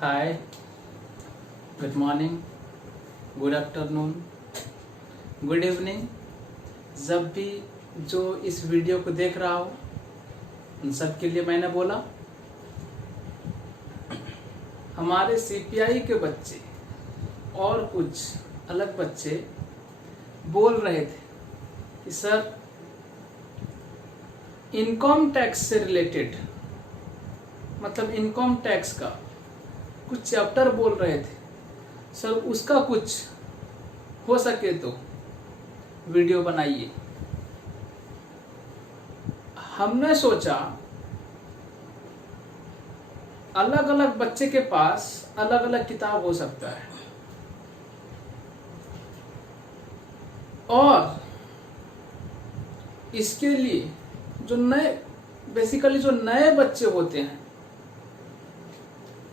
हाय, good morning, good afternoon, good evening. जब भी जो इस वीडियो को देख रहा हो उन सब के लिए मैंने बोला हमारे सीपीआई के बच्चे और कुछ अलग बच्चे बोल रहे थे कि सर इनकम टैक्स से रिलेटेड, मतलब इनकम टैक्स का कुछ चैप्टर बोल रहे थे सर, उसका कुछ हो सके तो वीडियो बनाइए। हमने सोचा अलग अलग बच्चे के पास अलग अलग किताब हो सकता है और इसके लिए जो नए बच्चे होते हैं,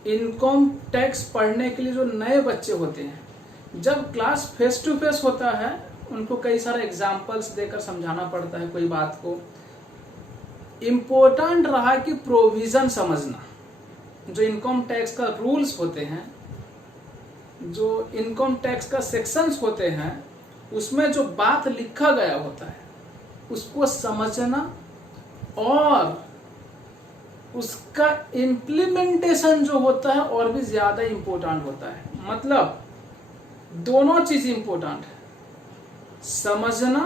इनकम टैक्स पढ़ने के लिए जो नए बच्चे होते हैं, जब क्लास फेस टू फेस होता है उनको कई सारे एग्जाम्पल्स देकर समझाना पड़ता है कोई बात को। इम्पोर्टेंट रहा कि प्रोविजन समझना, जो इनकम टैक्स का रूल्स होते हैं, जो इनकम टैक्स का सेक्शंस होते हैं, उसमें जो बात लिखा गया होता है उसको समझना और उसका इम्प्लीमेंटेशन जो होता है और भी ज्यादा इम्पोर्टेंट होता है। मतलब दोनों चीज इम्पोर्टेंट है, समझना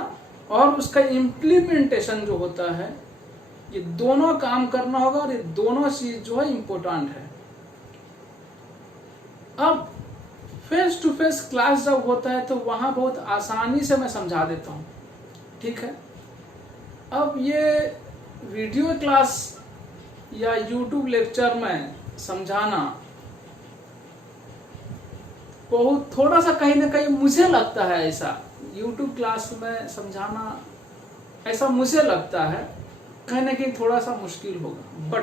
और उसका इम्प्लीमेंटेशन जो होता है, ये दोनों काम करना होगा और ये दोनों चीज जो है इम्पोर्टेंट है। अब फेस टू फेस क्लास जब होता है तो वहां बहुत आसानी से मैं समझा देता हूं, ठीक है। अब ये वीडियो क्लास या यूट्यूब लेक्चर में समझाना बहुत थोड़ा सा कहीं ना कहीं मुझे लगता है, ऐसा यूट्यूब क्लास में समझाना ऐसा मुझे लगता है कहीं ना कहीं थोड़ा सा मुश्किल होगा।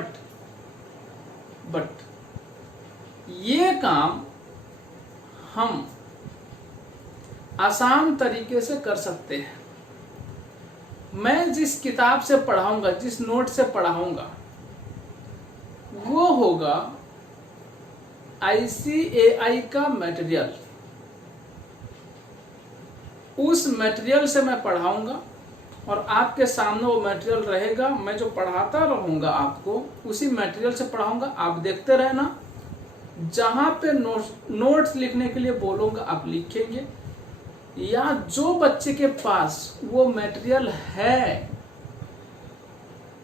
बट ये काम हम आसान तरीके से कर सकते हैं। मैं जिस किताब से पढ़ाऊंगा, जिस नोट से पढ़ाऊंगा, वो होगा ICAI का मटेरियल। उस मटेरियल से मैं पढ़ाऊंगा और आपके सामने वो मटेरियल रहेगा। मैं जो पढ़ाता रहूंगा आपको उसी मटेरियल से पढ़ाऊंगा, आप देखते रहना। जहां पे नोट्स लिखने के लिए बोलूंगा आप लिखेंगे, या जो बच्चे के पास वो मटेरियल है,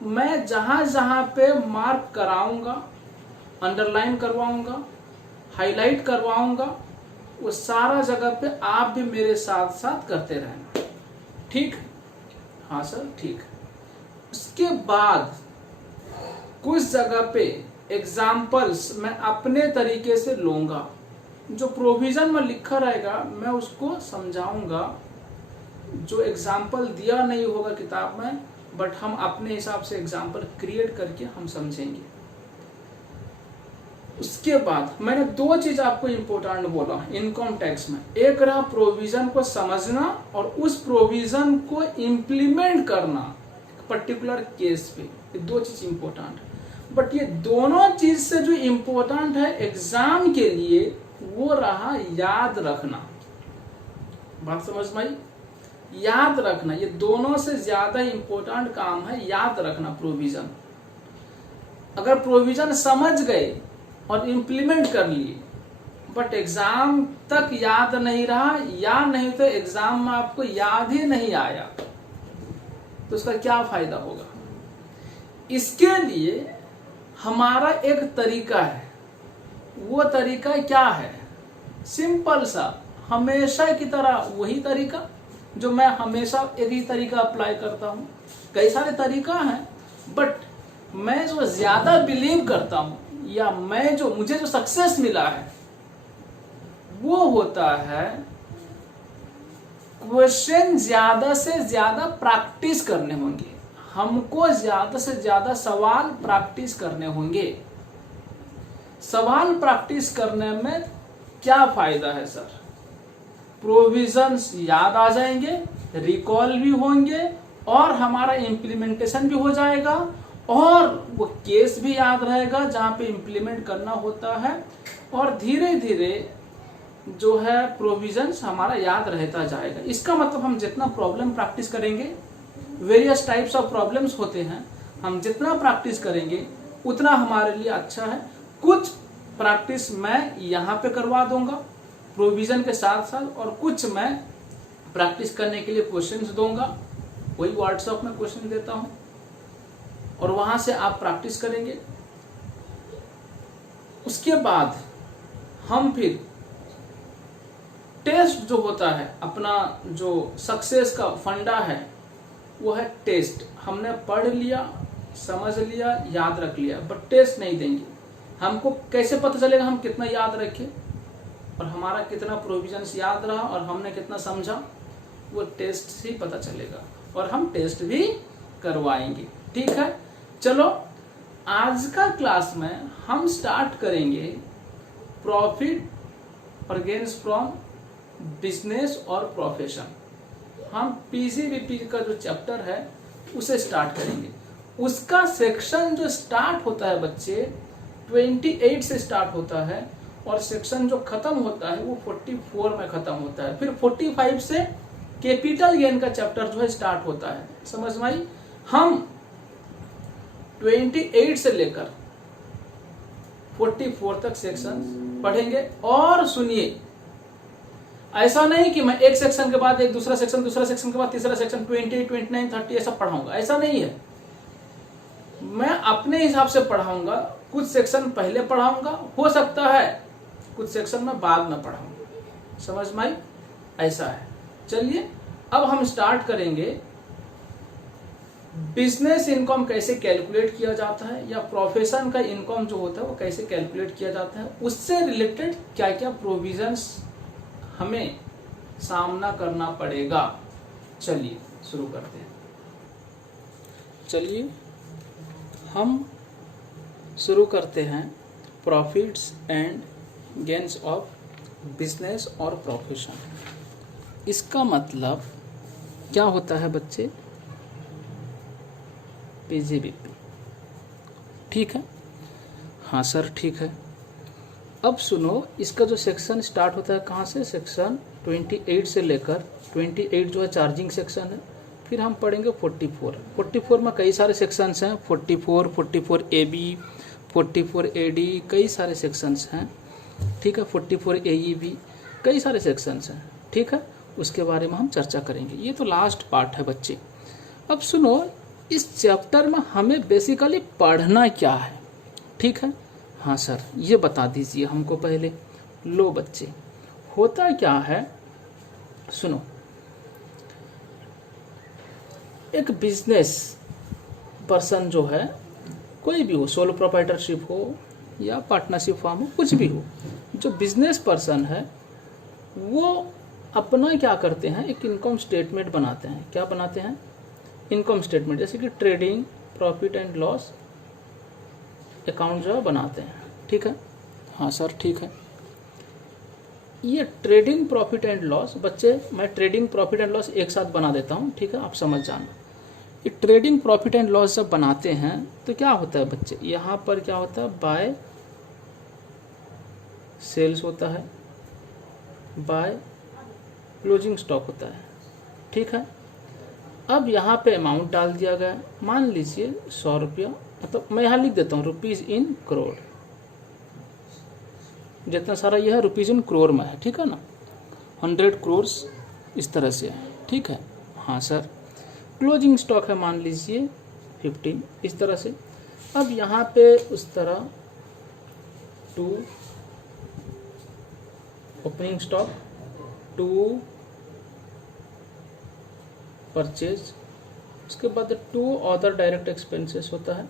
मैं जहां जहां पे मार्क कराऊंगा, अंडरलाइन करवाऊंगा, हाईलाइट करवाऊंगा, वो सारा जगह पे आप भी मेरे साथ साथ करते रहना, ठीक? हाँ सर, ठीक। उसके बाद कुछ जगह पे एग्जाम्पल्स मैं अपने तरीके से लूंगा। जो प्रोविजन में लिखा रहेगा मैं उसको समझाऊंगा, जो एग्जाम्पल दिया नहीं होगा किताब में, बट हम अपने हिसाब से एग्जाम्पल क्रिएट करके हम समझेंगे। उसके बाद मैंने दो चीज आपको इंपॉर्टेंट बोला इनकम टैक्स में। एक रहा प्रोविजन को समझना और उस प्रोविजन को इम्प्लीमेंट करना पर्टिकुलर केस पे, ये दो चीज इंपॉर्टेंट है। बट ये दोनों चीज से जो इंपॉर्टेंट है एग्जाम के लिए, वो रहा याद रखना। बात समझ में आई? याद रखना, ये दोनों से ज्यादा इंपॉर्टेंट काम है याद रखना प्रोविजन। अगर प्रोविजन समझ गए और इम्प्लीमेंट कर लिए बट एग्जाम तक याद नहीं रहा, या नहीं तो एग्जाम में आपको याद ही नहीं आया, तो उसका क्या फायदा होगा? इसके लिए हमारा एक तरीका है। वो तरीका क्या है? सिंपल सा, हमेशा की तरह वही तरीका जो मैं हमेशा एक ही तरीका अप्लाई करता हूं। कई सारे तरीका हैं, बट मैं जो ज्यादा बिलीव करता हूं या मुझे जो सक्सेस मिला है वो होता है क्वेश्चन ज्यादा से ज्यादा प्रैक्टिस करने होंगे। हमको ज्यादा से ज्यादा सवाल प्रैक्टिस करने होंगे। सवाल प्रैक्टिस करने में क्या फायदा है सर? प्रोविजंस याद आ जाएंगे, रिकॉल भी होंगे और हमारा इम्प्लीमेंटेशन भी हो जाएगा और वो केस भी याद रहेगा जहाँ पे इम्प्लीमेंट करना होता है, और धीरे धीरे जो है प्रोविजंस हमारा याद रहता जाएगा। इसका मतलब हम जितना प्रॉब्लम प्रैक्टिस करेंगे, वेरियस टाइप्स ऑफ प्रॉब्लम्स होते हैं, हम जितना प्रैक्टिस करेंगे उतना हमारे लिए अच्छा है। कुछ प्रैक्टिस मैं यहाँ पे करवा दूंगा प्रोविजन के साथ साथ, और कुछ मैं प्रैक्टिस करने के लिए क्वेश्चंस दूंगा, वही व्हाट्सएप में क्वेश्चन देता हूँ, और वहां से आप प्रैक्टिस करेंगे। उसके बाद हम फिर टेस्ट जो होता है, अपना जो सक्सेस का फंडा है वो है टेस्ट। हमने पढ़ लिया, समझ लिया, याद रख लिया, बट टेस्ट नहीं देंगे। हमको कैसे पता चलेगा हम कितना याद रखे और हमारा कितना प्रोविजंस याद रहा और हमने कितना समझा? वो टेस्ट से ही पता चलेगा, और हम टेस्ट भी करवाएंगे। ठीक है, चलो आज का क्लास में हम स्टार्ट करेंगे प्रॉफिट और गेन्स फ्रॉम बिजनेस और प्रोफेशन। हम पीजीबीपी का जो चैप्टर है उसे स्टार्ट करेंगे। उसका सेक्शन जो स्टार्ट होता है बच्चे 28 से स्टार्ट होता है, और सेक्शन जो खत्म होता है वो 44 में खत्म होता है। फिर 45 से कैपिटल गेन का चैप्टर जो है स्टार्ट होता है। समझ में आई? हम 28 से लेकर 44 तक सेक्शन पढ़ेंगे। और सुनिए, ऐसा नहीं कि मैं एक सेक्शन के बाद एक दूसरा सेक्शन, दूसरा सेक्शन के बाद तीसरा सेक्शन 20, 29, 30 ऐसा पढ़ाऊंगा, ऐसा नहीं है। मैं अपने हिसाब से पढ़ाऊंगा। कुछ सेक्शन पहले पढ़ाऊंगा, हो सकता है कुछ सेक्शन में बाद में पढ़ाऊंगा। समझ में आई? ऐसा है। चलिए अब हम स्टार्ट करेंगे बिजनेस इनकम कैसे कैलकुलेट किया जाता है, या प्रोफेशन का इनकम जो होता है वो कैसे कैलकुलेट किया जाता है, उससे रिलेटेड क्या क्या प्रोविजंस हमें सामना करना पड़ेगा। चलिए शुरू करते हैं। चलिए हम शुरू करते हैं profits and gains of business और प्रोफेशन। इसका मतलब क्या होता है बच्चे? पीजीबीपी। ठीक है? हाँ सर ठीक है। अब सुनो, इसका जो सेक्शन स्टार्ट होता है कहाँ से? सेक्शन 28 से लेकर 28 जो है चार्जिंग सेक्शन है। फिर हम पढ़ेंगे 44 में कई सारे सेक्शंस हैं। 44 AB, 44 AD, कई सारे सेक्शंस हैं। ठीक है, 44 AEB, कई सारे सेक्शंस हैं। ठीक है, उसके बारे में हम चर्चा करेंगे। ये तो लास्ट पार्ट है बच्चे। अब सुनो, इस चैप्टर में हमें बेसिकली पढ़ना क्या है? ठीक है, हाँ सर ये बता दीजिए हमको पहले। लो बच्चे, होता क्या है सुनो, एक बिजनेस पर्सन जो है, कोई भी हो, सोलो प्रोप्राइटरशिप हो या पार्टनरशिप फॉर्म हो, कुछ भी हो, जो बिजनेस पर्सन है वो अपना क्या करते हैं, एक इनकम स्टेटमेंट बनाते हैं। क्या बनाते हैं? Income statement. जैसे कि trading profit and loss account जो है बनाते हैं। ठीक है, हाँ सर ठीक है। ये ट्रेडिंग प्रॉफिट एंड लॉस, बच्चे मैं ट्रेडिंग प्रॉफिट एंड लॉस एक साथ बना देता हूँ। ठीक है, आप समझ जाना। ये ट्रेडिंग प्रॉफिट एंड लॉस जब बनाते हैं तो क्या होता है बच्चे, यहाँ पर क्या होता है? बाय सेल्स होता है, बाय क्लोजिंग स्टॉक होता है। ठीक है, अब यहाँ पे अमाउंट डाल दिया गया। मान लीजिए 100 रुपया, मतलब मैं यहाँ लिख देता हूँ रुपीज इन करोड़। जितना सारा यह है रुपीज इन करोड़ में है। ठीक है ना, 100 करोड़ इस तरह से है। ठीक है, हाँ सर। क्लोजिंग स्टॉक है मान लीजिए 15, इस तरह से। अब यहाँ पे उस तरह 2 ओपनिंग स्टॉक, 2 परचेज, उसके बाद 2 अदर डायरेक्ट एक्सपेंसेस होता है।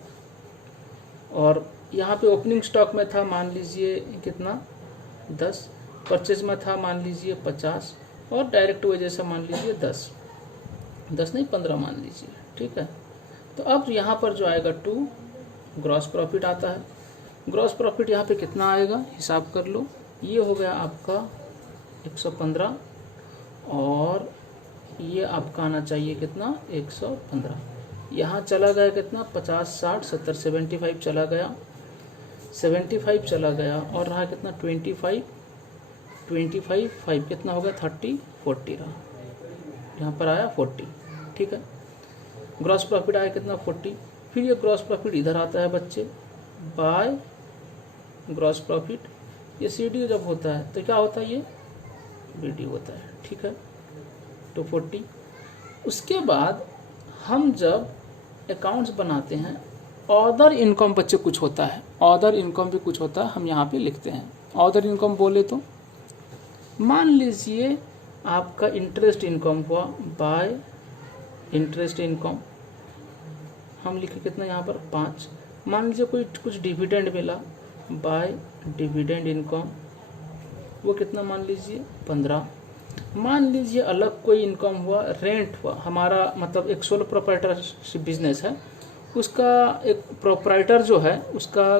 और यहाँ पे ओपनिंग स्टॉक में था मान लीजिए कितना 10, परचेज में था मान लीजिए 50, और डायरेक्ट वजह से मान लीजिए 10 नहीं 15 मान लीजिए। ठीक है, तो अब यहाँ पर जो आएगा 2 ग्रॉस प्रॉफिट आता है। ग्रॉस प्रॉफिट यहाँ पे कितना आएगा हिसाब कर लो। ये हो गया आपका 115, और ये आपका आना चाहिए कितना 115। यहाँ चला गया कितना 50 60 70 75 चला गया, 75 चला गया और रहा कितना 25 5 कितना हो गया 30 40 रहा, यहाँ पर आया 40। ठीक है, ग्रॉस प्रॉफिट आया कितना 40। फिर ये ग्रॉस प्रॉफिट इधर आता है बच्चे बाय ग्रॉस प्रॉफिट, ये CD जब होता है तो क्या होता है, ये BD होता है। ठीक है, तो 40। उसके बाद हम जब अकाउंट्स बनाते हैं अदर इनकम बच्चे कुछ होता है, अदर इनकम भी कुछ होता है, हम यहाँ पे लिखते हैं। अदर इनकम बोले तो मान लीजिए आपका इंटरेस्ट इनकम हुआ बाय इंटरेस्ट इनकम, हम लिखे कितना यहाँ पर 5। मान लीजिए कोई कुछ डिविडेंड मिला बाय डिविडेंड इनकम, वो कितना मान लीजिए 15। मान लीजिए अलग कोई इनकम हुआ, रेंट हुआ, हमारा मतलब एक सोलो प्रोप्राइटरशिप बिजनेस है, उसका एक प्रोप्राइटर जो है उसका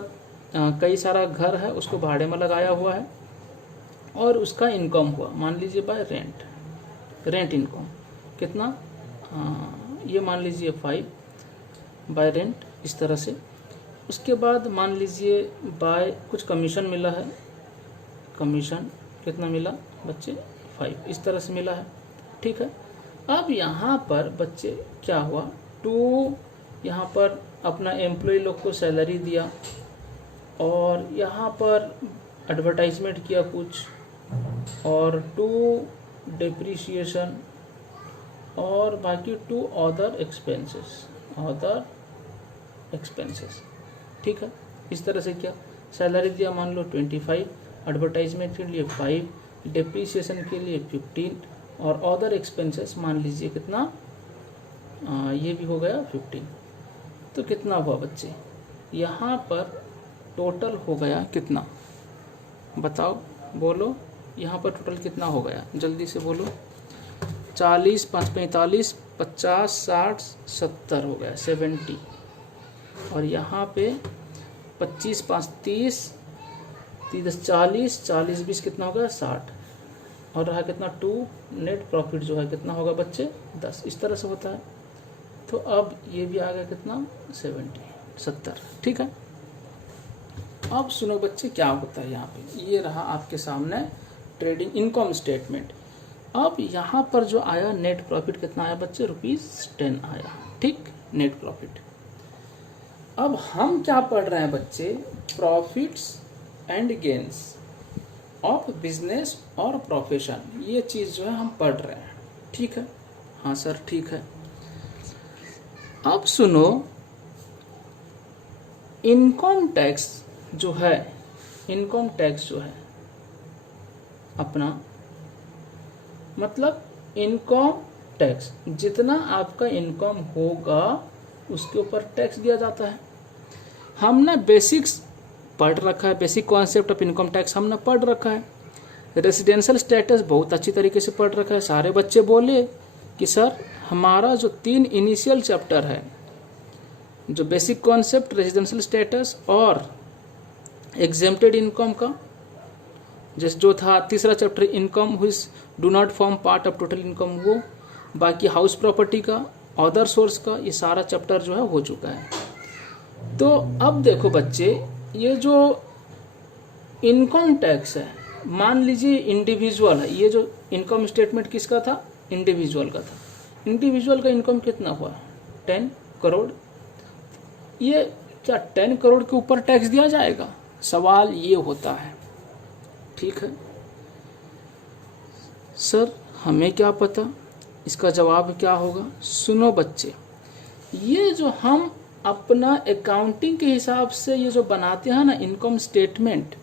कई सारा घर है, उसको भाड़े में लगाया हुआ है और उसका इनकम हुआ मान लीजिए बाय रेंट इनकम कितना, ये मान लीजिए 5 बाय रेंट, इस तरह से। उसके बाद मान लीजिए बाय कुछ कमीशन मिला है, कमीशन कितना मिला बच्चे 5, इस तरह से मिला है। ठीक है, अब यहाँ पर बच्चे क्या हुआ 2, यहाँ पर अपना एम्प्लॉय लोग को सैलरी दिया और यहाँ पर एडवर्टाइजमेंट किया कुछ, और 2 डिप्रिसिएशन और बाकी 2 अदर एक्सपेंसेस। ठीक है, इस तरह से क्या सैलरी दिया मान लो 25, एडवर्टाइजमेंट के लिए 5, डिप्रिसिएशन के लिए 15 और अदर एक्सपेंसेस मान लीजिए कितना ये भी हो गया 15। तो कितना हुआ बच्चे, यहाँ पर टोटल हो गया कितना, बताओ बोलो, यहाँ पर टोटल कितना हो गया, जल्दी से बोलो। 40 5 45 50 60 70 हो गया 70, और यहाँ पे 25 5 30 30 40 40 20 कितना होगा 60, और रहा कितना 2, नेट प्रॉफिट जो है कितना होगा बच्चे 10, इस तरह से होता है। तो अब ये भी आ गया कितना 70। ठीक है, अब सुनो बच्चे क्या होता है यहाँ पे, ये रहा आपके सामने ट्रेडिंग इनकम स्टेटमेंट। अब यहाँ पर जो आया नेट प्रॉफिट कितना आया बच्चे ₹10 आया। ठीक, नेट प्रॉफिट। अब हम क्या पढ़ रहे हैं बच्चे, profits and gains of business और प्रोफेशन, ये चीज़ जो है हम पढ़ रहे हैं। ठीक है, हाँ सर ठीक है। अब सुनो, इनकम टैक्स जो है अपना मतलब इनकम टैक्स, जितना आपका इनकम होगा उसके ऊपर टैक्स दिया जाता है। हमने बेसिक्स पढ़ रखा है, basic concept of income tax हमने पढ़ रखा है। रेसिडेंशियल स्टेटस बहुत अच्छी तरीके से पढ़ रखा है। सारे बच्चे बोले कि सर हमारा जो 3 इनिशियल चैप्टर है, जो बेसिक कॉन्सेप्ट, रेसिडेंशियल स्टेटस और एग्जेम्प्टेड इनकम का, जैसे जो था तीसरा chapter income which do not form part of total income, वो बाकी हाउस प्रॉपर्टी का, अदर सोर्स का, ये सारा चैप्टर जो है हो चुका है। तो अब देखो बच्चे, ये जो इनकम टैक्स है, मान लीजिए इंडिविजुअल है, ये जो इनकम स्टेटमेंट किसका था, इंडिविजुअल का था। इंडिविजुअल का इनकम कितना हुआ 10 करोड़। ये क्या 10 करोड़ के ऊपर टैक्स दिया जाएगा, सवाल ये होता है। ठीक है सर, हमें क्या पता इसका जवाब क्या होगा। सुनो बच्चे, ये जो हम अपना अकाउंटिंग के हिसाब से ये जो बनाते हैं ना इनकम स्टेटमेंट,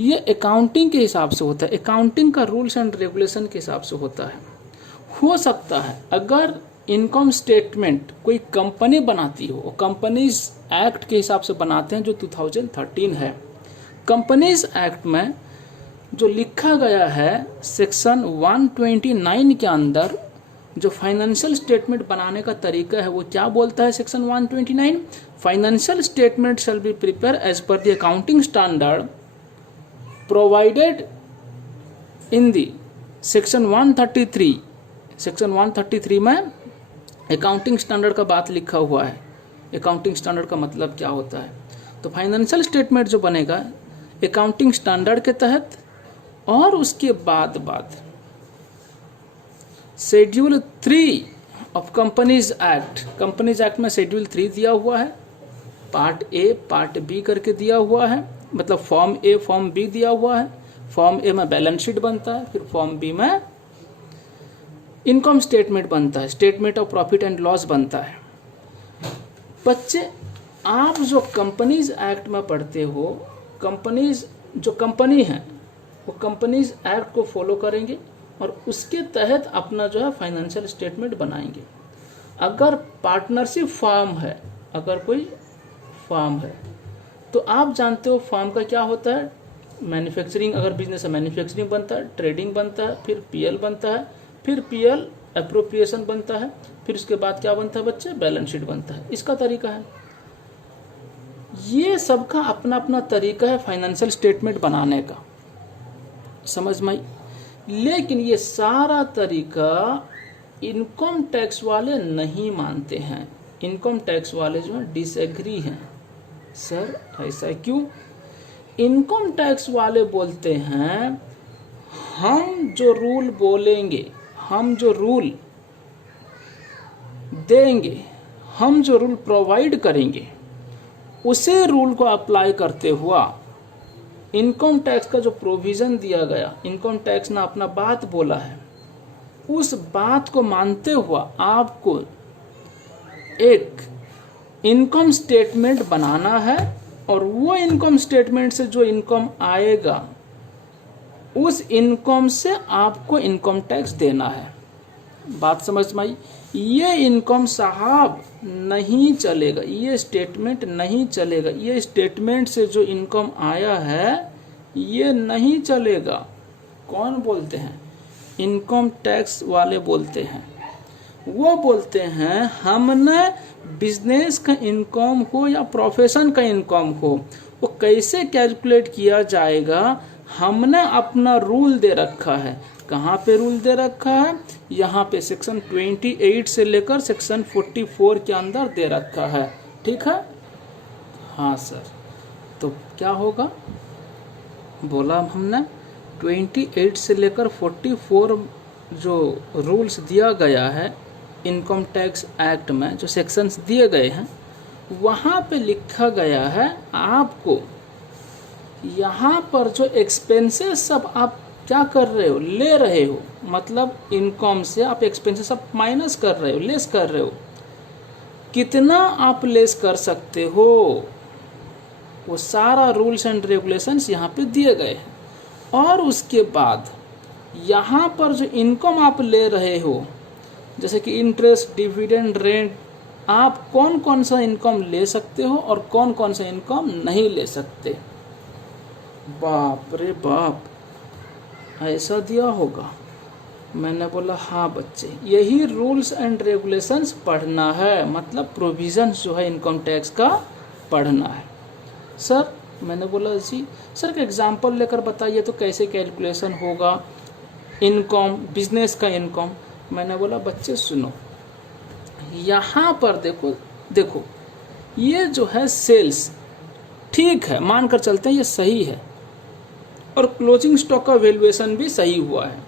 ये अकाउंटिंग के हिसाब से होता है, अकाउंटिंग का रूल्स एंड रेगुलेशन के हिसाब से होता है। हो सकता है अगर इनकम स्टेटमेंट कोई कंपनी बनाती हो, कंपनीज एक्ट के हिसाब से बनाते हैं जो 2013 है। कंपनीज एक्ट में जो लिखा गया है सेक्शन 129 के अंदर, जो फाइनेंशियल स्टेटमेंट बनाने का तरीका है वो क्या बोलता है section 129, financial statement shall be prepared as per the accounting standard provided in the section 133। Section 133 में अकाउंटिंग स्टैंडर्ड का बात लिखा हुआ है। अकाउंटिंग स्टैंडर्ड का मतलब क्या होता है? तो फाइनेंशियल स्टेटमेंट जो बनेगा अकाउंटिंग स्टैंडर्ड के तहत, और उसके बाद शेड्यूल 3 ऑफ कंपनीज एक्ट में शेड्यूल 3 दिया हुआ है, पार्ट ए पार्ट बी करके दिया हुआ है, मतलब फॉर्म ए फॉर्म बी दिया हुआ है। फॉर्म ए में बैलेंस शीट बनता है, फिर फॉर्म बी में इनकम स्टेटमेंट बनता है, statement of profit and loss बनता है। बच्चे आप जो कंपनीज एक्ट में पढ़ते हो, कंपनीज जो कंपनी है वो कंपनीज एक्ट को फॉलो करेंगे और उसके तहत अपना जो है फाइनेंशियल स्टेटमेंट बनाएंगे। अगर पार्टनरशिप फॉर्म है, अगर कोई फॉर्म है, तो आप जानते हो फॉर्म का क्या होता है। मैन्युफैक्चरिंग अगर बिजनेस है, मैन्युफैक्चरिंग बनता है, ट्रेडिंग बनता है, फिर पीएल बनता है, फिर पीएल एप्रोप्रिएशन बनता है, फिर उसके बाद क्या बनता है बच्चे, बैलेंस शीट बनता है। इसका तरीका है, ये सबका अपना अपना तरीका है फाइनेंशियल स्टेटमेंट बनाने का, समझ में आई। लेकिन ये सारा तरीका इनकम टैक्स वाले नहीं मानते हैं। इनकम टैक्स वाले जो है डिसएग्री हैं। सर ऐसा क्यों? इनकम टैक्स वाले बोलते हैं हम जो रूल बोलेंगे, हम जो रूल देंगे, हम जो रूल प्रोवाइड करेंगे, उसे रूल को अप्लाई करते हुआ इनकम टैक्स का जो प्रोविजन दिया गया, इनकम टैक्स ने अपना बात बोला है, उस बात को मानते हुआ आपको एक इनकम स्टेटमेंट बनाना है, और वो इनकम स्टेटमेंट से जो इनकम आएगा उस इनकम से आपको इनकम टैक्स देना है। बात समझ में आई? ये इनकम साहब नहीं चलेगा, ये स्टेटमेंट नहीं चलेगा, ये स्टेटमेंट से जो इनकम आया है ये नहीं चलेगा। कौन बोलते हैं? इनकम टैक्स वाले बोलते हैं। वो बोलते हैं हमने बिजनेस का इनकम हो या प्रोफेशन का इनकम हो, वो कैसे कैलकुलेट किया जाएगा, हमने अपना रूल दे रखा है। कहाँ पे रूल दे रखा है? यहाँ पे सेक्शन 28 से लेकर सेक्शन 44 के अंदर दे रखा है। ठीक है? हाँ सर, तो क्या होगा? बोला हमने 28 से लेकर 44 जो रूल्स दिया गया है इनकम टैक्स एक्ट में, जो सेक्शंस दिए गए हैं, वहाँ पे लिखा गया है आपको यहाँ पर जो एक्सपेंसेस सब आप क्या कर रहे हो, ले रहे हो, मतलब इनकम से आप एक्सपेंसेस सब माइनस कर रहे हो, लेस कर रहे हो, कितना आप लेस कर सकते हो, वो सारा रूल्स एंड रेगुलेशंस यहाँ पे दिए गए हैं। और उसके बाद यहाँ पर जो इनकम आप ले रहे हो, जैसे कि इंटरेस्ट, डिविडेंड, रेंट, आप कौन कौन सा इनकम ले सकते हो और कौन कौन सा इनकम नहीं ले सकते। बाप रे बाप, ऐसा दिया होगा? मैंने बोला हाँ बच्चे, यही रूल्स एंड रेगुलेशंस पढ़ना है, मतलब प्रोविजंस जो है इनकम टैक्स का पढ़ना है। सर मैंने बोला जी सर का एग्जांपल लेकर बताइए तो कैसे कैलकुलेशन होगा इनकम, बिजनेस का इनकम। मैंने बोला बच्चे सुनो, यहाँ पर देखो ये जो है सेल्स, ठीक है मानकर चलते हैं ये सही है, और क्लोजिंग स्टॉक का वैल्यूएशन भी सही हुआ है,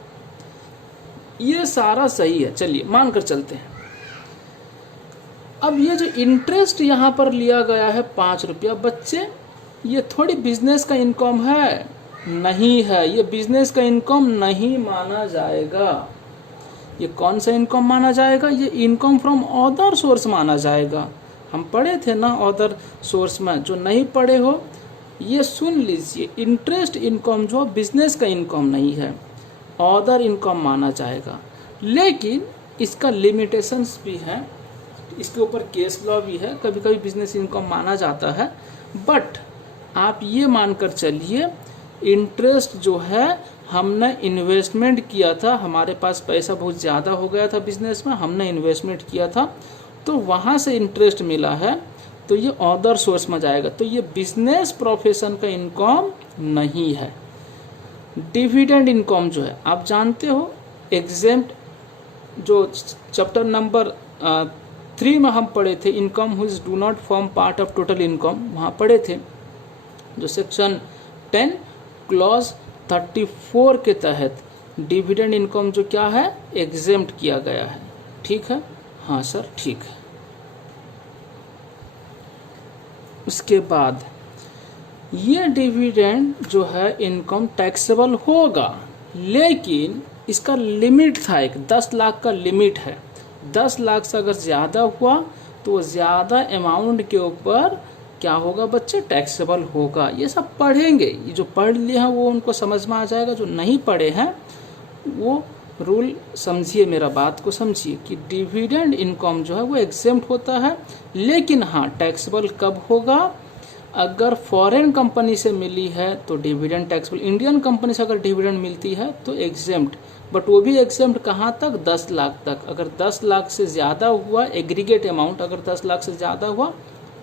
ये सारा सही है, चलिए मानकर चलते हैं। अब ये जो इंटरेस्ट यहाँ पर लिया गया है 5 रुपया, बच्चे ये थोड़ी बिजनेस का इनकम है, नहीं है, ये बिजनेस का इनकम नहीं माना जाएगा। ये कौन सा इनकम माना जाएगा? ये इनकम फ्रॉम अदर सोर्स माना जाएगा। हम पढ़े थे ना अदर सोर्स में, जो नहीं पढ़े हो ये सुन लीजिए, इंटरेस्ट इनकम जो बिजनेस का इनकम नहीं है, अदर इनकम माना जाएगा। लेकिन इसका लिमिटेशंस भी है, इसके ऊपर केस लॉ भी है, कभी कभी बिजनेस इनकम माना जाता है। बट आप ये मानकर चलिए इंटरेस्ट जो है हमने इन्वेस्टमेंट किया था, हमारे पास पैसा बहुत ज़्यादा हो गया था बिजनेस में, हमने इन्वेस्टमेंट किया था तो वहाँ से इंटरेस्ट मिला है, तो ये अदर सोर्स में जाएगा, तो ये बिजनेस प्रोफेशन का इनकम नहीं है। डिविडेंड इनकम जो है आप जानते हो, एग्जेम्प्ट जो चैप्टर नंबर 3 में हम पढ़े थे income which do not form part of total income, वहाँ पढ़े थे जो सेक्शन 10 क्लॉज 34 के तहत डिविडेंड इनकम जो क्या है एग्जेम्प्ट किया गया है। ठीक है, हाँ सर ठीक है। उसके बाद ये डिविडेंड जो है इनकम टैक्सेबल होगा, लेकिन इसका लिमिट था, एक 10 लाख का लिमिट है। 10 लाख से अगर ज़्यादा हुआ तो ज़्यादा अमाउंट के ऊपर क्या होगा बच्चे, टैक्सेबल होगा। ये सब पढ़ेंगे, ये जो पढ़ लिए हैं वो उनको समझ में आ जाएगा, जो नहीं पढ़े हैं वो रूल समझिए, मेरा बात को समझिए कि डिविडेंड इनकम जो है वो एग्जेम्प्ट होता है, लेकिन हाँ टैक्सेबल कब होगा, अगर फॉरेन कंपनी से मिली है तो डिविडेंड टैक्सेबल, इंडियन कंपनी से अगर डिविडेंड मिलती है तो एग्जेम्प्ट, बट वो भी एग्जेम्प्ट कहाँ तक, 10 लाख तक। अगर 10 लाख से ज़्यादा हुआ एग्रीगेट अमाउंट, अगर 10 लाख से ज़्यादा हुआ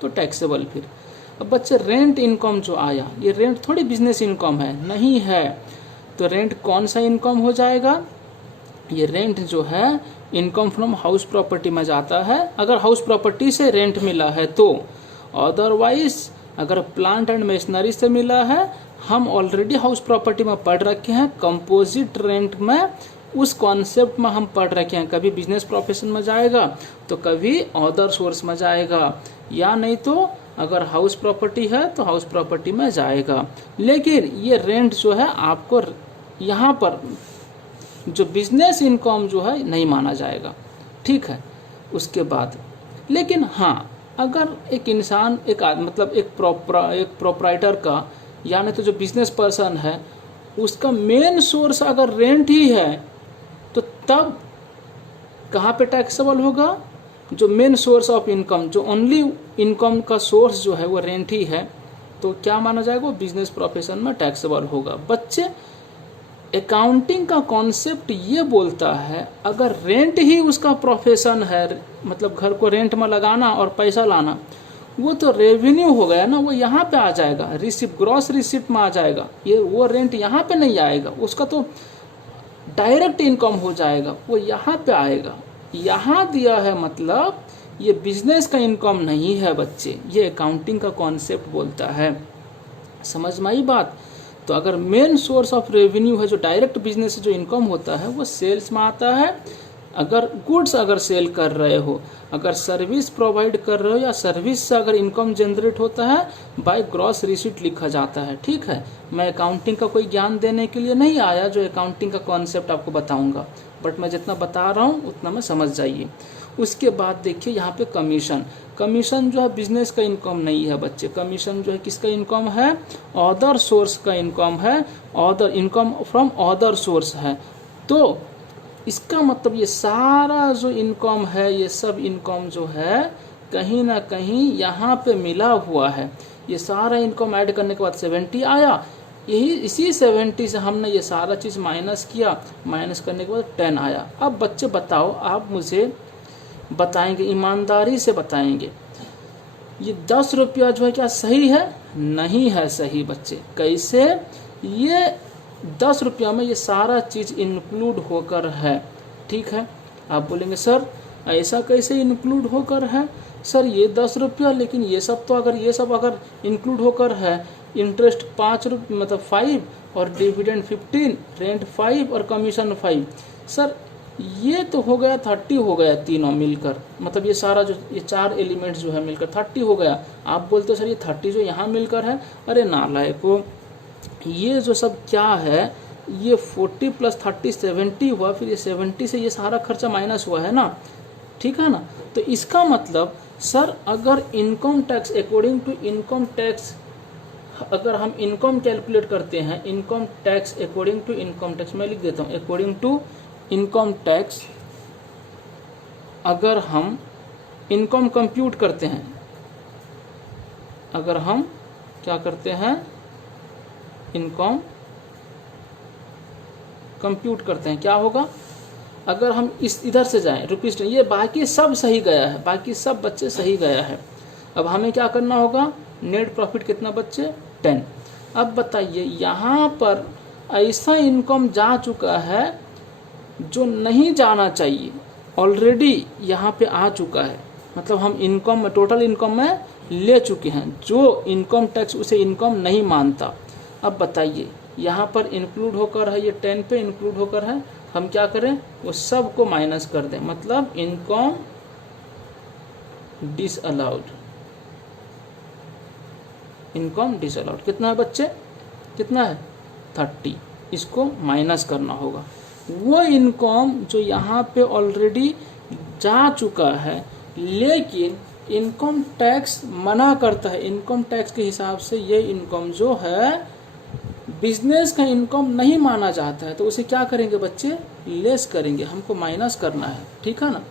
तो टैक्सेबल। फिर अब बच्चे रेंट इनकम जो आया, ये रेंट थोड़ी बिजनेस इनकम है, नहीं है, तो रेंट कौन सा इनकम हो जाएगा, ये रेंट जो है इनकम फ्रॉम हाउस प्रॉपर्टी में जाता है, अगर हाउस प्रॉपर्टी से रेंट मिला है तो। अदरवाइज अगर प्लांट एंड मशीनरी से मिला है, हम ऑलरेडी हाउस प्रॉपर्टी में पढ़ रखे हैं, कंपोजिट रेंट में उस कॉन्सेप्ट में हम पढ़ रखे हैं, कभी बिजनेस प्रोफेशन में जाएगा तो कभी अदर सोर्स में जाएगा, या नहीं तो अगर हाउस प्रॉपर्टी है तो हाउस प्रॉपर्टी में जाएगा। लेकिन ये रेंट जो है आपको यहाँ पर जो बिजनेस इनकम जो है नहीं माना जाएगा। ठीक है, उसके बाद लेकिन हाँ अगर एक इंसान एक प्रोपराइटर का, यानी तो जो बिजनेस पर्सन है उसका मेन सोर्स अगर रेंट ही है तो तब कहाँ पे टैक्सेबल होगा, जो मेन सोर्स ऑफ इनकम, जो ओनली इनकम का सोर्स जो है वो रेंट ही है, तो क्या माना जाएगा, वो बिजनेस प्रोफेशन में टैक्सेबल होगा। बच्चे अकाउंटिंग का कॉन्सेप्ट ये बोलता है अगर रेंट ही उसका प्रोफेशन है, मतलब घर को रेंट में लगाना और पैसा लाना, वो तो रेवेन्यू हो गया ना, वो यहाँ पे आ जाएगा, रिसिप्ट ग्रॉस रिसिप्ट में आ जाएगा, ये वो रेंट यहाँ पे नहीं आएगा, उसका तो डायरेक्ट इनकम हो जाएगा, वो यहाँ पे आएगा। यहाँ दिया है मतलब ये बिजनेस का इनकम नहीं है बच्चे, ये अकाउंटिंग का कॉन्सेप्ट बोलता है। समझ में आई बात। तो अगर मेन सोर्स ऑफ रेवेन्यू है जो डायरेक्ट बिजनेस से जो इनकम होता है वो सेल्स में आता है, अगर गुड्स अगर सेल कर रहे हो, अगर सर्विस प्रोवाइड कर रहे हो या सर्विस से अगर इनकम जनरेट होता है बाय ग्रॉस रिसीट लिखा जाता है। ठीक है, मैं अकाउंटिंग का कोई ज्ञान देने के लिए नहीं आया जो अकाउंटिंग का कॉन्सेप्ट आपको बताऊंगा, बट मैं जितना बता रहा हूँ उतना मैं समझ जाइए। उसके बाद देखिए यहाँ पे कमीशन, कमीशन जो है बिजनेस का इनकम नहीं है बच्चे, कमीशन जो है किसका इनकम है, अदर सोर्स का इनकम है, other income from other source है। तो इसका मतलब ये सारा जो इनकम है, ये सब इनकम जो है कहीं ना कहीं यहाँ पे मिला हुआ है। ये सारा इनकम ऐड करने के बाद 70 आया, यही इसी 70 से हमने ये सारा चीज़ माइनस किया, माइनस करने के बाद 10 आया। अब बच्चे बताओ, आप मुझे बताएंगे, ईमानदारी से बताएंगे, ये 10 रुपया जो है क्या सही है, नहीं है सही बच्चे। कैसे, ये 10 रुपया में ये सारा चीज़ इंक्लूड होकर है। ठीक है, आप बोलेंगे सर ऐसा कैसे इंक्लूड होकर है, सर ये 10 रुपया, लेकिन ये सब तो अगर ये सब अगर इंक्लूड होकर है, इंटरेस्ट 5 रुपये मतलब 5 और डिविडेंड 15, रेंट 5 और कमीशन 5, सर ये तो हो गया 30 हो गया तीनों मिलकर, मतलब ये सारा जो ये 4 एलिमेंट्स जो है मिलकर 30 हो गया। आप बोलते हो सर ये 30 जो यहाँ मिलकर है, अरे नालायको, ये जो सब क्या है, ये 40 + 30 70 हुआ, फिर ये 70 से ये सारा खर्चा माइनस हुआ है ना। ठीक है ना, तो इसका मतलब सर अगर income tax according to income tax, अगर हम इनकम कैलकुलेट करते हैं, income tax according to income tax, मैं लिख देता हूँ अकॉर्डिंग टू इनकम टैक्स, अगर हम इनकम कंप्यूट करते हैं, अगर हम क्या करते हैं, इनकम कंप्यूट करते हैं, क्या होगा, अगर हम इस इधर से जाएं रुपीज, ये बाकी सब सही गया है, बाकी सब बच्चे सही गया है। अब हमें क्या करना होगा, नेट प्रॉफिट कितना बच्चे 10। अब बताइए यहाँ पर ऐसा इनकम जा चुका है जो नहीं जाना चाहिए, ऑलरेडी यहाँ पे आ चुका है, मतलब हम इनकम में, टोटल इनकम में ले चुके हैं। जो इनकम टैक्स उसे इनकम नहीं मानता। अब बताइए यहाँ पर इंक्लूड होकर है, ये 10 पे इंक्लूड होकर है, हम क्या करें, वो सब को माइनस कर दें, मतलब इनकम डिसअलाउड। इनकम डिसअलाउड कितना है बच्चे, कितना है 30, इसको माइनस करना होगा। वो इनकम जो यहाँ पे ऑलरेडी जा चुका है, लेकिन इनकम टैक्स मना करता है, इनकम टैक्स के हिसाब से ये इनकम जो है बिजनेस का इनकम नहीं माना जाता है, तो उसे क्या करेंगे बच्चे, लेस करेंगे, हमको माइनस करना है, ठीक है ना।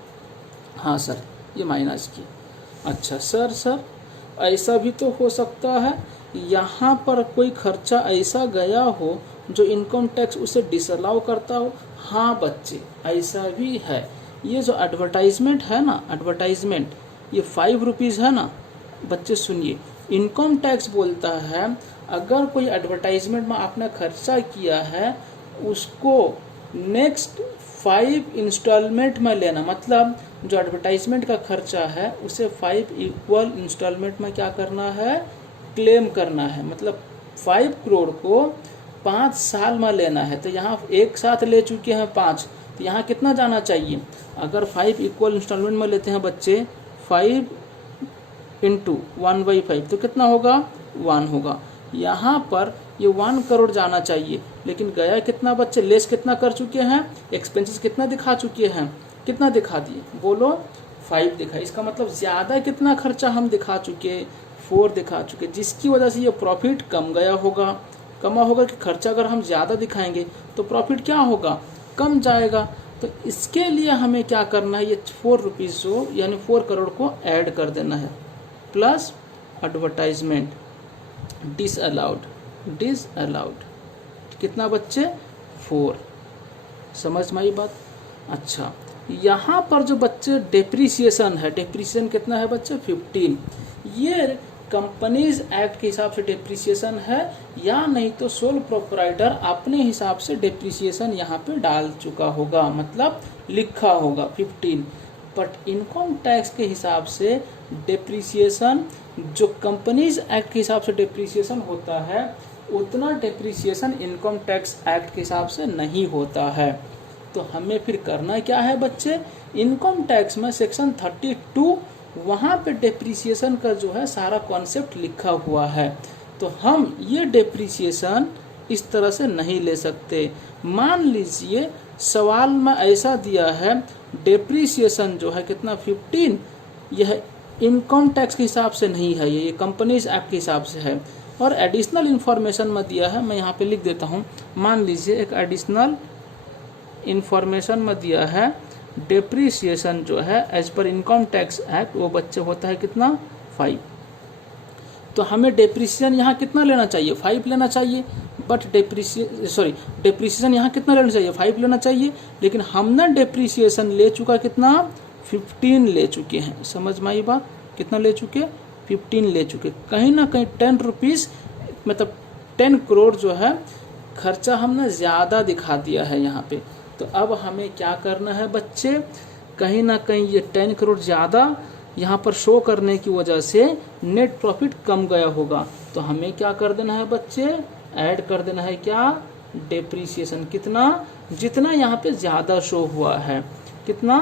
हाँ सर, ये माइनस की। अच्छा सर ऐसा भी तो हो सकता है यहाँ पर कोई खर्चा ऐसा गया हो जो इनकम टैक्स उसे डिसअलाउ करता हो। हाँ बच्चे, ऐसा भी है। ये जो एडवर्टाइजमेंट है ना, एडवर्टाइजमेंट, ये 5 रुपीज़ है ना बच्चे, सुनिए, इनकम टैक्स बोलता है अगर कोई एडवर्टाइजमेंट में आपने खर्चा किया है उसको नेक्स्ट 5 इंस्टॉलमेंट में लेना, मतलब जो एडवर्टाइजमेंट का खर्चा है उसे 5 इक्वल इंस्टॉलमेंट में क्या करना है, क्लेम करना है। मतलब 5 करोड़ को 5 साल में लेना है, तो यहाँ एक साथ ले चुके हैं 5, तो यहाँ कितना जाना चाहिए, अगर 5 इक्वल इंस्टॉलमेंट में लेते हैं बच्चे, 5 इंटू 1/5 तो कितना होगा, 1 होगा। यहाँ पर ये 1 करोड़ जाना चाहिए, लेकिन गया कितना बच्चे, लेस कितना कर चुके हैं, एक्सपेंसेस कितना दिखा चुके हैं, कितना दिखा दिए, बोलो 5 दिखा। इसका मतलब ज़्यादा कितना खर्चा हम दिखा चुके, 4 दिखा चुके, जिसकी वजह से ये प्रॉफिट कम गया होगा। कमा होगा कि खर्चा अगर हम ज़्यादा दिखाएंगे तो प्रॉफिट क्या होगा, कम जाएगा। तो इसके लिए हमें क्या करना है, ये 4 रुपीज़ जो यानी 4 करोड़ को ऐड कर देना है, प्लस एडवर्टाइजमेंट डिसअलाउड कितना बच्चे, 4। समझ में आई बात। अच्छा, यहाँ पर जो बच्चे डेप्रीसिएशन है, डेप्रीसिएशन कितना है बच्चे, 15। ये कंपनीज एक्ट के हिसाब से डेप्रीसिएशन है, या नहीं तो सोल प्रोप्राइटर अपने हिसाब से डेप्रीसिएशन यहाँ पे डाल चुका होगा, मतलब लिखा होगा 15। बट इनकम टैक्स के हिसाब से डेप्रीसिएशन जो कंपनीज एक्ट के हिसाब से डेप्रीसिएशन होता है, उतना डेप्रीसिएशन इनकम टैक्स एक्ट के हिसाब से नहीं होता है। तो हमें फिर करना क्या है बच्चे, इनकम टैक्स में सेक्शन 32 वहाँ पे डेप्रीसिएशन का जो है सारा कॉन्सेप्ट लिखा हुआ है। तो हम ये डेप्रीसिएशन इस तरह से नहीं ले सकते। मान लीजिए सवाल में ऐसा दिया है, डेप्रीसिएशन जो है कितना 15, यह इनकम टैक्स के हिसाब से नहीं है, ये कंपनीज एक्ट के हिसाब से है। और एडिशनल इन्फॉर्मेशन में दिया है, मैं यहाँ पे लिख देता हूँ। मान लीजिए एक एडिशनल इन्फॉर्मेशन में दिया है, डेप्रीसिएशन जो है as per income tax act वो बच्चे होता है कितना, 5। तो हमें डेप्रीसिएशन यहाँ कितना लेना चाहिए, 5 लेना चाहिए। बट डेप्रीसिएशन यहाँ कितना लेना चाहिए, 5 लेना चाहिए, लेकिन हमने डेप्रीसिएशन ले चुका कितना, 15 ले चुके हैं। समझ में आई बात, कितना ले चुके, 15 ले चुके। कहीं ना कहीं 10 रुपीज़ मतलब 10 करोड़ जो है खर्चा हमने ज़्यादा दिखा दिया है यहाँ पे। तो अब हमें क्या करना है बच्चे, कहीं ना कहीं ये 10 करोड़ ज़्यादा यहाँ पर शो करने की वजह से नेट प्रॉफिट कम गया होगा। तो हमें क्या कर देना है बच्चे, ऐड कर देना है क्या, डेप्रीसिएशन कितना, जितना यहाँ पे ज़्यादा शो हुआ है, कितना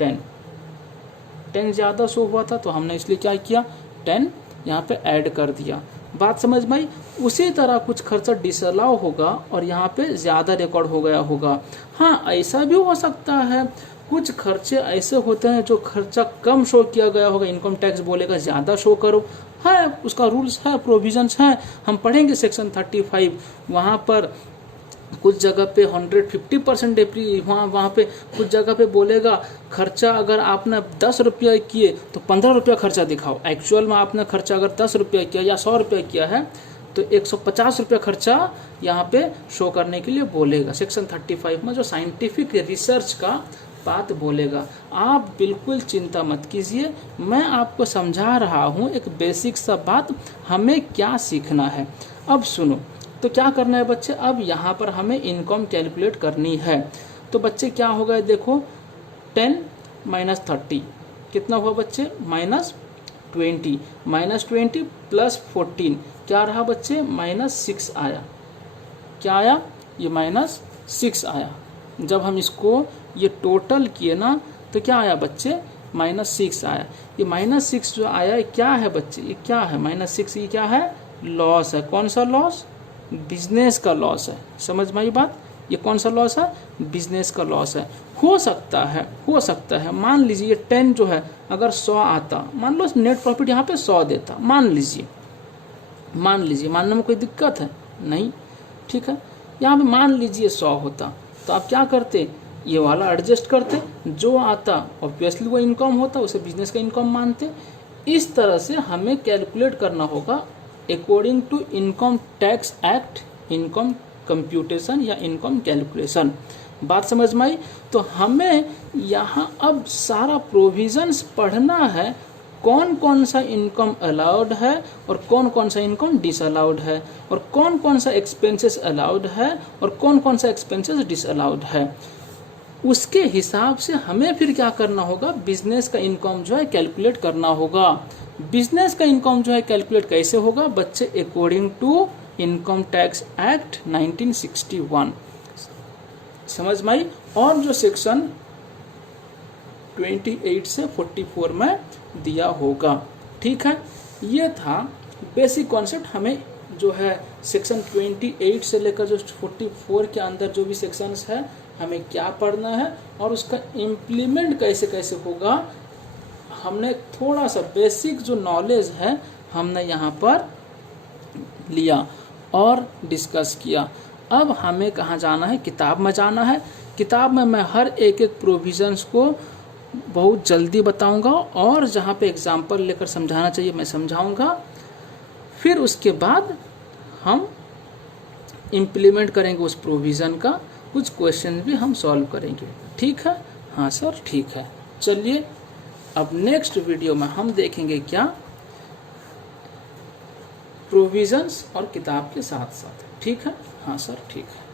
10 ज़्यादा शो हुआ था, तो हमने इसलिए क्या किया, 10 यहाँ पे ऐड कर दिया। बात समझ में आई। उसी तरह कुछ खर्चा डिसअलाउ होगा और यहाँ पे ज़्यादा रिकॉर्ड हो गया होगा। हाँ, ऐसा भी हो सकता है, कुछ खर्चे ऐसे होते हैं जो खर्चा कम शो किया गया होगा, इनकम टैक्स बोलेगा ज़्यादा शो करो, है उसका रूल्स है, प्रोविजंस हैं, हम पढ़ेंगे सेक्शन 35। वहाँ पर कुछ जगह पे 150% डेप्री, वहाँ पे कुछ जगह पे बोलेगा खर्चा अगर आपने 10 रुपया किए तो 15 रुपया खर्चा दिखाओ। एक्चुअल में आपने खर्चा अगर 10 रुपया किया या 100 रुपया किया है तो 150 रुपया खर्चा यहाँ पे शो करने के लिए बोलेगा। सेक्शन 35 में जो साइंटिफिक रिसर्च का बात बोलेगा। आप बिल्कुल चिंता मत कीजिए, मैं आपको समझा रहा हूँ एक बेसिक सा बात, हमें क्या सीखना है। अब सुनो, तो क्या करना है बच्चे, अब यहाँ पर हमें इनकम कैलकुलेट करनी है। तो बच्चे क्या होगा, देखो 10 माइनस 30 कितना हुआ बच्चे, -20, -20 प्लस 14 क्या रहा बच्चे, -6 आया। क्या आया, ये -6 आया। जब हम इसको ये टोटल किए ना तो क्या आया बच्चे, -6 आया। ये -6 जो आया ये क्या है बच्चे, ये क्या है, -6 ये क्या है, लॉस है। कौन सा लॉस, बिजनेस का लॉस है। समझ में आई बात, ये कौन सा लॉस है, बिजनेस का लॉस है। हो सकता है मान लीजिए 10 जो है अगर 100 आता, मान लो नेट प्रॉफिट यहाँ पे 100 देता, मान लीजिए मानने में कोई दिक्कत है नहीं, ठीक है। यहाँ पे मान लीजिए 100 होता तो आप क्या करते, ये वाला एडजस्ट करते, जो आता ऑब्वियसली वो इनकम होता, उसे बिजनेस का इनकम मानते। इस तरह से हमें कैलकुलेट करना होगा according to income tax act, income computation या इनकम कैलकुलेशन। बात समझ में आई। तो हमें यहाँ अब सारा प्रोविजंस पढ़ना है, कौन कौन सा इनकम अलाउड है और कौन कौन सा इनकम डिसअलाउड है, और कौन कौन सा एक्सपेंसेस अलाउड है और कौन कौन सा एक्सपेंसेस डिसअलाउड है। उसके हिसाब से हमें फिर क्या करना होगा, बिजनेस का इनकम जो है कैलकुलेट करना होगा। बिजनेस का इनकम जो है कैलकुलेट कैसे होगा बच्चे, according to income tax act 1961। समझ में आई। और जो सेक्शन 28 से 44 में दिया होगा, ठीक है। ये था बेसिक कॉन्सेप्ट। हमें जो है सेक्शन 28 से लेकर जो 44 के अंदर जो भी सेक्शंस है हमें क्या पढ़ना है और उसका इम्प्लीमेंट कैसे कैसे होगा, हमने थोड़ा सा बेसिक जो नॉलेज है हमने यहाँ पर लिया और डिस्कस किया। अब हमें कहाँ जाना है, किताब में जाना है। किताब में मैं हर एक प्रोविजंस को बहुत जल्दी बताऊंगा और जहाँ पे एग्जाम्पल लेकर समझाना चाहिए मैं समझाऊंगा। फिर उसके बाद हम इम्प्लीमेंट करेंगे उस प्रोविज़न का, कुछ क्वेश्चन भी हम सॉल्व करेंगे, ठीक है। हाँ सर ठीक है। चलिए अब नेक्स्ट वीडियो में हम देखेंगे क्या, प्रोविजंस और किताब के साथ साथ, ठीक है। हाँ सर ठीक है।